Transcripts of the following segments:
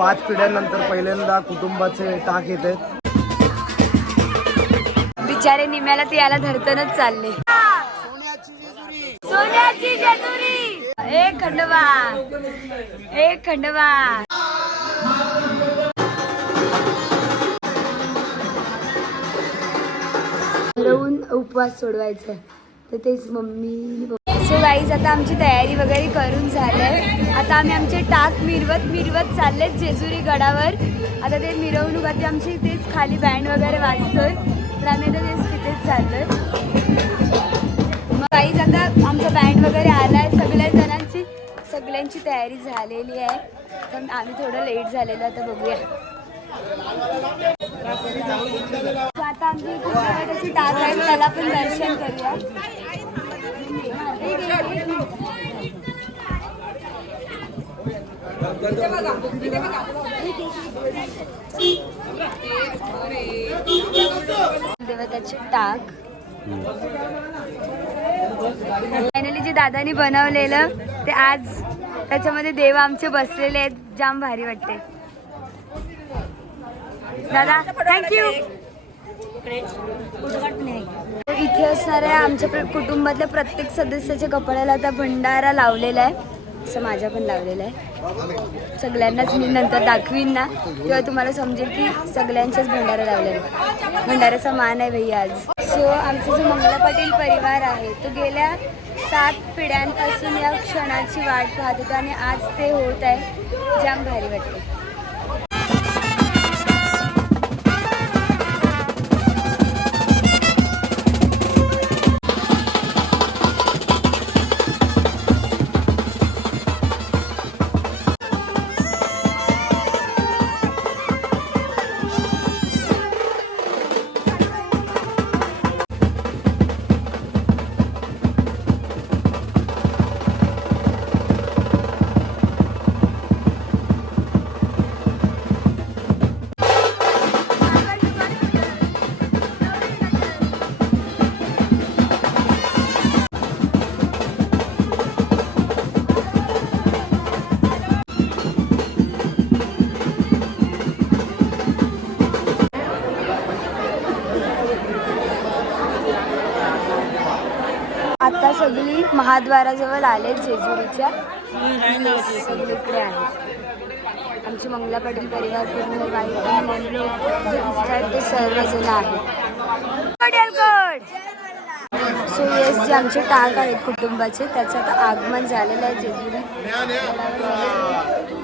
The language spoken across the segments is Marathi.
पाच पिढ्यांनंतर पहिल्यांदा कुटुंबाचे टाक येत. आहेत बिचारे निम्याला ते याला धरतनच चालले. सोन्याची जेजुरी. एक खंडोबा एक खंडोबा ठरवून उपवास सोडवायचा. तर तेच मम्मी गाईज आता आमची तयारी वगैरे करून झाले आता आम्ही आमचे टाक मिरवत मिरवत चाललेत जेजुरी गडावर. आता ते मिरवणूक आता आमची तेच खाली बँड वगैरे वाजतोय. तर आम्ही आता तेच तिथेच चाललोय. मग गाईज आता आमचा बँड वगैरे आला आहे सगळ्या जणांची सगळ्यांची तयारी झालेली आहे. तर आम्ही थोडं लेट झालेलं आता बघूया. आता आमची त्याची टाक आहे त्याला पण दर्शन करूया. देवताचे टाक. फायनली जे दादानी बनवलेलं ते आज त्याच्यामध्ये देव आमचे बसलेले आहेत जाम भारी वाटते. दादा थँक्यू इथे असणाऱ्या आमच्या कुटुंबातल्या प्रत्येक सदस्याच्या कपड्याला आता भंडारा लावलेला आहे. असं माझ्या पण लावलेलं आहे. सगळ्यांनाच मी नंतर दाखवीन ना. तेव्हा तुम्हाला समजेल की सगळ्यांच्याच भंडारा लावलेला आहे. भंडाऱ्याचा मान आहे भैया आज. सो आमचा जो मंगला पाटील परिवार आहे तो गेल्या सात पिढ्यांपासून या क्षणाची वाट पाहत होता आणि आज ते होत आहे. जाम भारी वाटते आता सगळी महाद्वाराजवळ आले जेजुरीच्या. सगळीकडे आहेत. आमची मंगला पाटील परिवार पूर्ण बाई जे ते सर्वजण आहेत. सो येस जे आमचे टाक आहेत कुटुंबाचे त्याचं आता आगमन झालेलं आहे जेजुरी.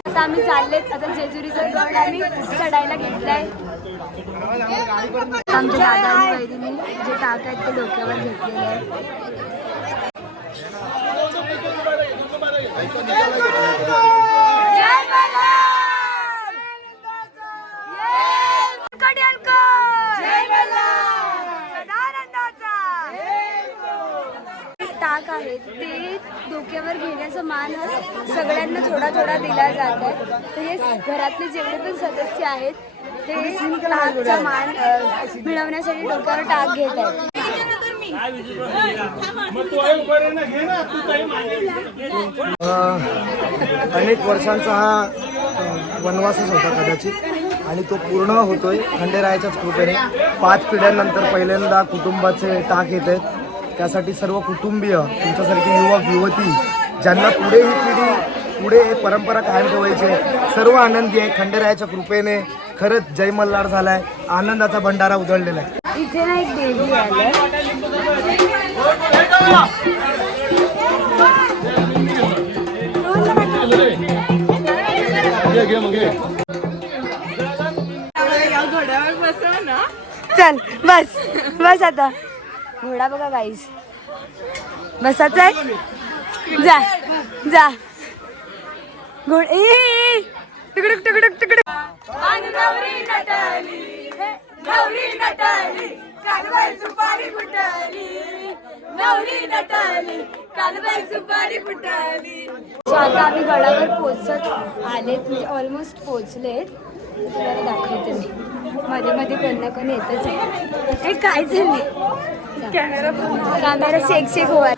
आता आम्ही चाललेत. आता जेजुरीचा गड आम्ही चढायला घेतलाय. आमच्या दादा आणि बहिणीने जे टाक आहेत ते डोक्यावर घेतलेले आहेत जय मल्हार! जय कड्यालकर! सदानंदाचा! टाक आहे ते डोक्यावर घेण्याचा मान हा सगळ्यांना थोडा थोडा दिला जात आहे तर हे घरातले जेवढे पण सदस्य आहेत ते टाकचा मान मिळवण्यासाठी डोक्यावर टाक घेत आहेत अनेक वर्षांचा हा वनवासच होता कदाचित. आणि तो पूर्ण होतोय खंडेरायाच्याच कृपेने. पाच पिढ्यांनंतर पहिल्यांदा कुटुंबाचे टाक येत आहेत. त्यासाठी सर्व कुटुंबीय तुमच्यासारखे युवक युवती ज्यांना पुढे ही पिढी पुढे परंपरा कायम ठेवायची सर्व आनंदी आहे. खंडेरायाच्या कृपेने खरंच जय मल्हार झालाय. आनंदाचा भंडारा उधळलेला आहे. इथे ना एक बेबी आलं चल बस बस आता. घोडा बघा गाईस बसाच आहे? जा जा. घोड ए, ए ए, तिकडक तिकडक तिकडक गौरी नटाली. गौरी नटाली. कालबाई सुपारी गौरी नटली कालबाई सुपारी फुटली. आता आम्ही गडावर पोचत आलेत म्हणजे ऑलमोस्ट पोचलेत तुम्हाला दाखवते मी. मध्ये मध्ये कोण ना कोण येतच आहे. हे काय झाले कॅमेरा कॅमेरा शेक शेक होवा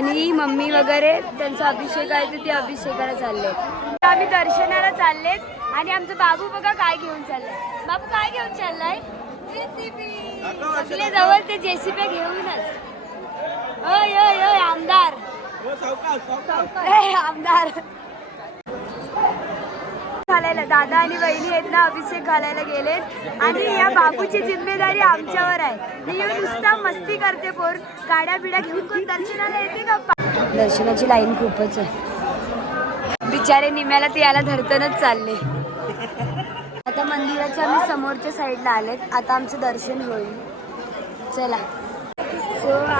आणि मम्मी वगैरे त्यांचा अभिषेक आहे तर ते अभिषेकाला चाललेत तर आम्ही दर्शनाला चाललेत आणि आमचा बाबू बघा काय घेऊन चाललाय. बाबू काय घेऊन चाललाय? सगळे जवळ ते जेसीबी घेऊनच. ओय ओय ओय आमदार. आमदार. घालायला. दादा आणि वहिनी आहेत ना अभिषेक घालायला गेलेत. आणि या बाबूची जिम्मेदारी आमच्यावर आहे. मी येऊन नुसता मस्ती करते पोर. गाड्या बिड्या घेऊन कोण दर्शनाला येते का? दर्शनाची लाईन खूपच आहे. बिचारे निम्याला ते याला धरतनच चालले. आता मंदिराच्या आम्ही समोरच्या साईडला आलेत. आता आमचं दर्शन होईल. चला. सो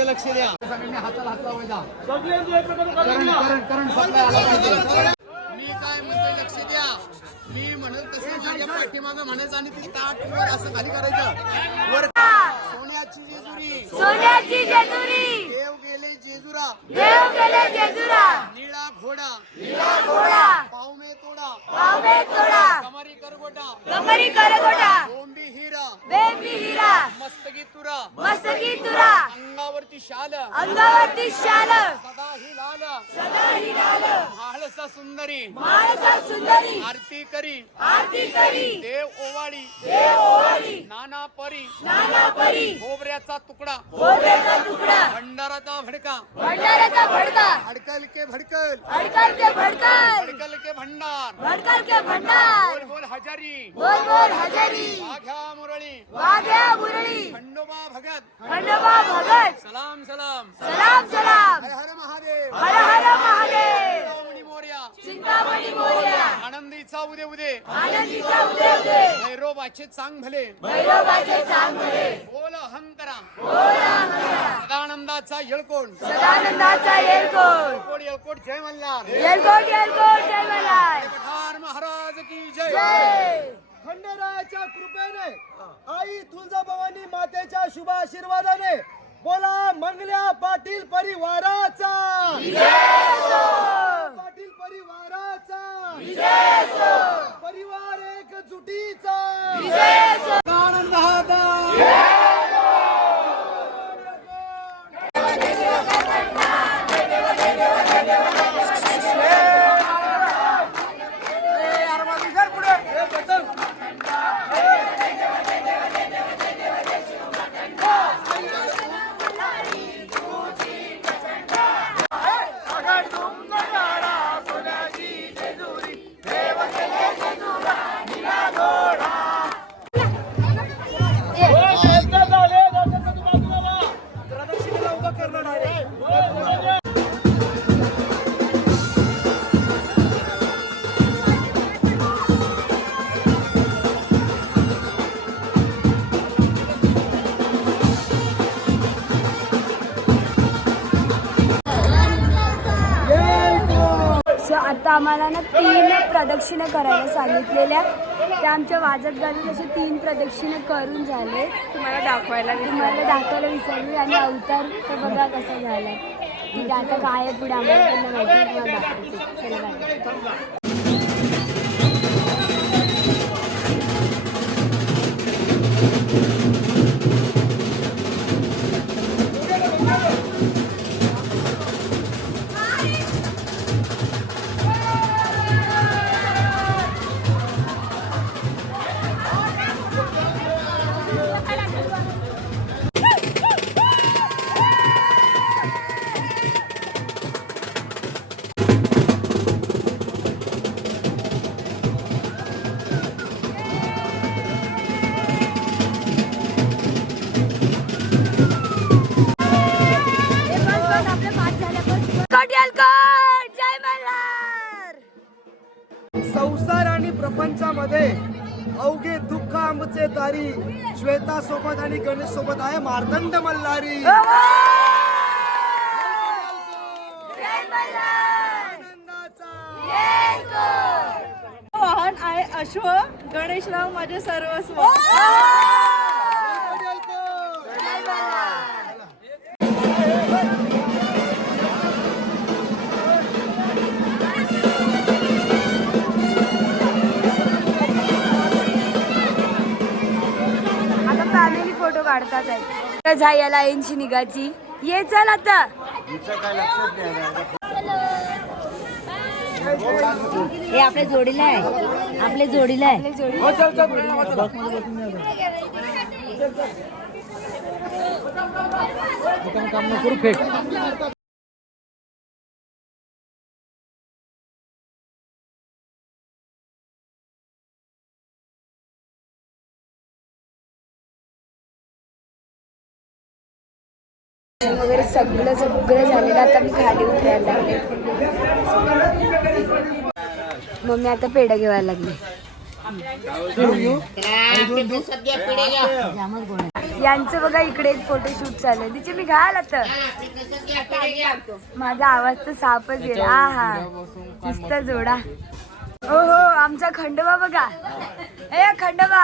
लक्ष द्या. हाताला हात लावायचा करंट करंट सप्लाय आला पाहिजे मी काय म्हणतोय लक्ष द्या. मी म्हणेल तसं माझ्या पाठीमागं म्हणायचं आणि ती ताट वर असं खाली करायचं. वर सोन्याची जेजुरी. सोन्याची जेजुरी. देव गेले जेजुरा. देव गेले जेजुरा. निळा घोडा. निळा घोडा. पावमे तोडा. पावणे तोडा. कमारी करगोटा. कमरी करगोटा. बोंबी हिरा मस्तगी तुरा. मस्तकी तुरा. अंगावरती शाल. अंगावरती शाल. सदा ही लाल. सदा ही लाल. महाळसा सुंदरी. माळसा सुंदरी. आरती करी. आरती करी. देव ओवाळी. देव ओवाळी. नाना परी. नाना परी. खोबऱ्याचा तुकडा. खोबऱ्याचा तुकडा. भंडाराचा भडका. भंडाराचा भडका. अडकल के भडकल. अडकल के भडकल. अडकल के भंडार. भडकल के भंडार. बोल बोल हजारी. बोल बोल हजेरी. आघ्या मुरळी. वाघ्या मुरळी. खंडोबा भगत. खंडोबा भगत. सलाम सलाम. सलाम सलाम. हर हर महादेव. हर हर महादेव. चिंतामणी मोर्या. चिंतामणी मोरया. आनंदीचा उदे उदे आनंदीचा उदय उदय. भैरोबाचे चांग भले. भैरवाचे चांगले बोल अहंकरा. सदानंदाचा येळकोण सदानंदाचा येलकोट कोण येळकोट जय मल्हार. येलकोट येलकोट जय मलाय पठार महाराज की जय. खंडेरायाच्या कृपेने आई तुळजाभवानी मातेच्या शुभ आशीर्वादाने बोला मंगल्या पाटील परिवाराचा. पाटील परिवाराचा. आम्हाला ना तीन प्रदक्षिणा करायला सांगितलेल्या. त्या आमच्या वाजत गाजत असे तीन प्रदक्षिणे करून झाले. तुम्हाला दाखवायला तुम्हाला दाखवायला विसरली आणि अवतार तर बघा कसा झाला. आहे आता काय आहे पुढे आम्हाला पण माहिती दाखवते. चला संसार आणि प्रपंचामध्ये अवघे दुःख आमचे तारी श्वेता सोबत आणि गणेश सोबत आहे मार्दंड मल्हारी. आनंदाचा. वाहन आहे अश्व गणेशराव माझे सर्वस्व. काढतात आहे जा याला ऐंशी निघाची ये चल आता. हे आपल्या जोडीला आहे. आपल्या जोडीला आहे. वगैरे सगळं सगळं झालेलं आता मी खाली उतरायला लागले. मम्मी आता पेढा घेवायला लागली. यांचं बघा इकडे एक फोटोशूट चालू तिचे मी घाल आता. माझा आवाज तर सापच गेला हा हा नुसता जोडा. हो हो आमचा खंडोबा बघा. ए खंडोबा.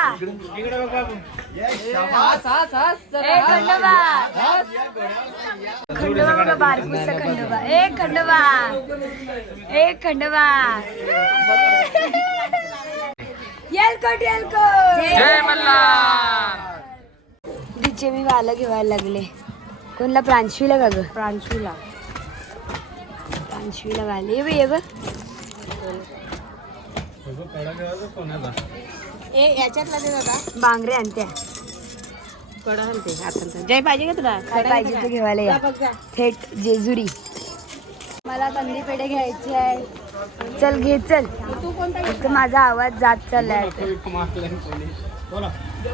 ए खंडोबा. खंडोबा बघा बारकूचा खंडोबा. ए खंडोबा. ए खंडोबा. येलकोट येलकोट. तिचे मी वाला घेवायला लागले. कोणला? प्रांशवीला का ग? प्रांशवीला प्रांशवीला वाले. ये बघ. ए याच्यातला दे दादा. बांगरे आणत्या कडा आणते जय पाहिजे का तुला? काय पाहिजे ते घेवायला या. थेट जेजुरी. मला कंदी पेढे घ्यायचे आहे. चल घे चल. इथं माझा आवाज जात चाललाय. आता.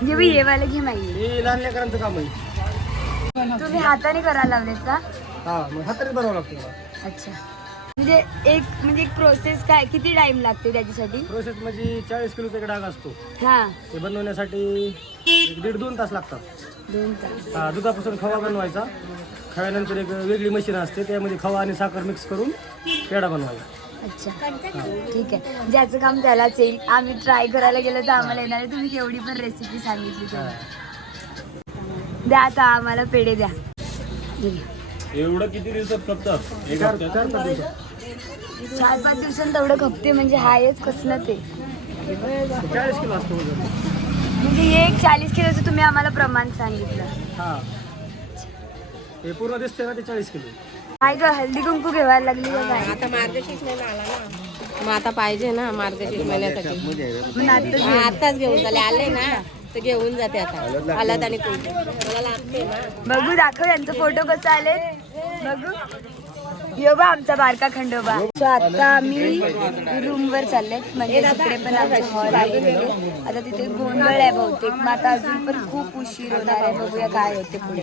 ये बी ये वाले घे माहिती लहान लेकरांचं काम आहे. तुम्ही हाताने करायला लावलेत का? हा मग हाताने बनवावं लागतं. अच्छा. म्हणजे एक म्हणजे एक प्रोसेस काय? किती टाइम लागते त्याच्यासाठी? प्रोसेस म्हणजे चाळीस किलोचा एक डाग असतो. हा. ते बनवण्यासाठी एक दीड दोन तास लागतात. दोन तास. हा दुधापासून खवा बनवायचा. खव्यानंतर एक वेगळी मशीन असते त्यामध्ये खवा आणि साखर मिक्स करून पेढा बनवायचा. अच्छा. ठीक आहे. ज्याचं काम त्यालाच येईल. आम्ही ट्राय करायला गेलो तर आम्हाला येणार आहे. तुम्ही केवढी पण रेसिपी सांगितली द्या आता आम्हाला पेढे द्या. एवढं किती दिवसात खपतात? एक चार हप्त्यात? चार पाच दिवसात. चार पाच दिवसांत तेवढं खपते म्हणजे हायच कसलं ते. चाळीस किलो असतो वजन. म्हणजे हे एक चाळीस किलोचं तुम्ही आम्हाला प्रमाण सांगितलं. हा. हे पूर्ण दिसते ना ते चाळीस किलो. काय ग हल्दी कुंकू घेवायला लागली का काय आता मार्गशीर्ष महिना आला ना. मग आता पाहिजे ना मार्गशीर्ष महिन्यासाठी. पण आता हा, आताच घेऊन झाले आले ना तर घेऊन जाते आता. आलात आणि कुंकू मला लागते ना. बघू दाखव यांचा फोटो कसा आले यो बा आमचा बारका खंडोबा सो आता आम्ही रूम वर चालले म्हणजे तिकडे पण आमचं हॉल आहे आता तिथे गोंधळ आहे बहुतेक. मग आता अजून पण खूप उशीर होणार आहे. बघूया काय होते पुढे.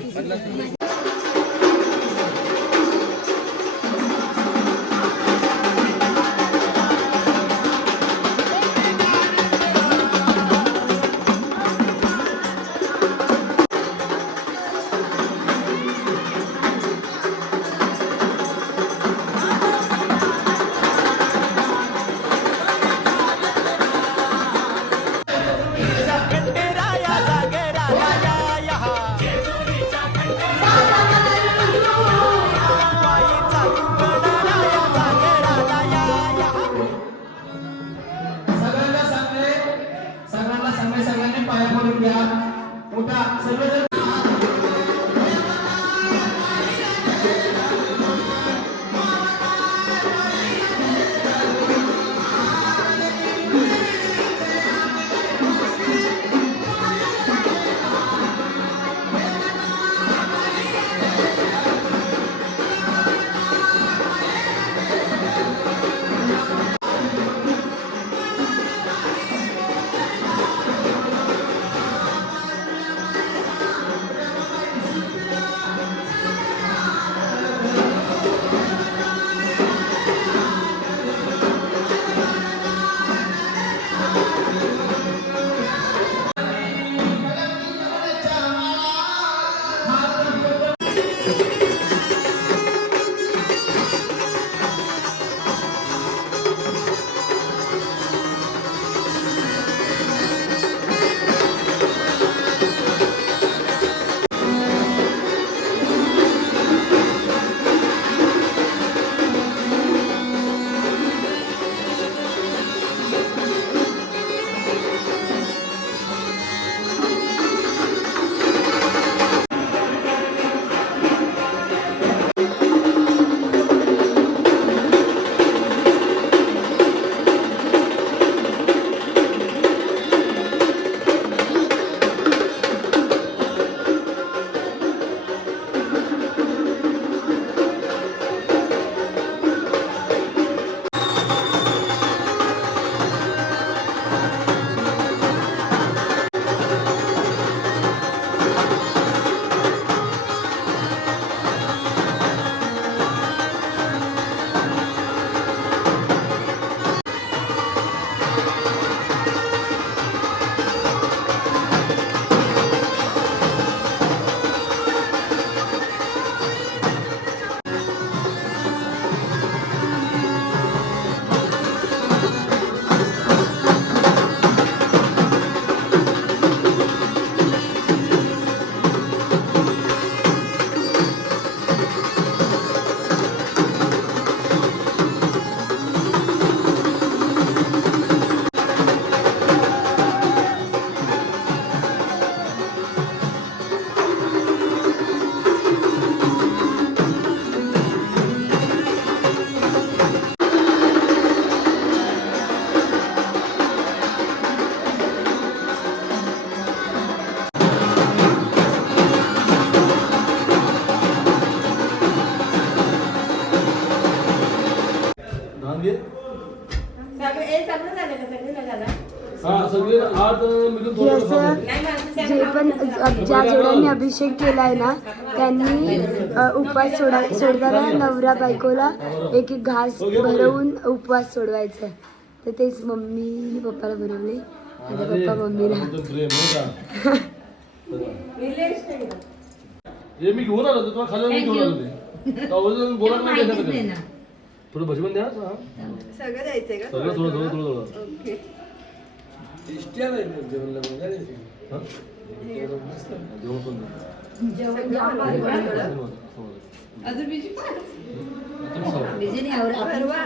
हा सगळे आज मिळून की असं जे पण ज्या जोड्यांनी अभिषेक केलाय ना त्यांनी अ, उपवास सोडा सोडताना नवरा बायकोला एक एक घास भरवून उपवास सोडवायचा. तर तेच मम्मी पप्पाला भरवले. आता पप्पा मम्मीला. आमचं प्रेम नाही का? हे मी घेऊन आलो तुला खाली घेऊन आलो ते आवर्जून बोला नाही? थोडं भजी पण द्या हा. सगळं द्यायचंय का सगळं थोडं थोडं थोडं थोडं ओके हा? जेवण पण द्या. अजून बीजी तुम्ही खावा. बिझी नाही आवडत. परवा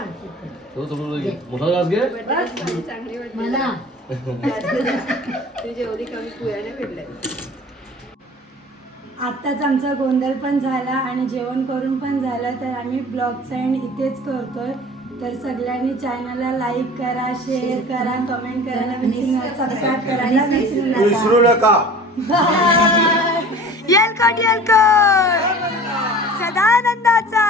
थोडं थोडं घे. मोठा घास घे चांगली वाटते मला तू जेवढी कमी पुऱ्याने भेटलंय आत्ताच आमचा गोंधळ पण झाला आणि जेवण करून पण झालं तर आम्ही ब्लॉगचा एंड इथेच करतोय. तर सगळ्यांनी चॅनलला लाईक करा शेअर करा कमेंट करायला विसरू नका सबस्क्राईब करायला विसरू नका. येलकट येलकट. सदानंदाचा.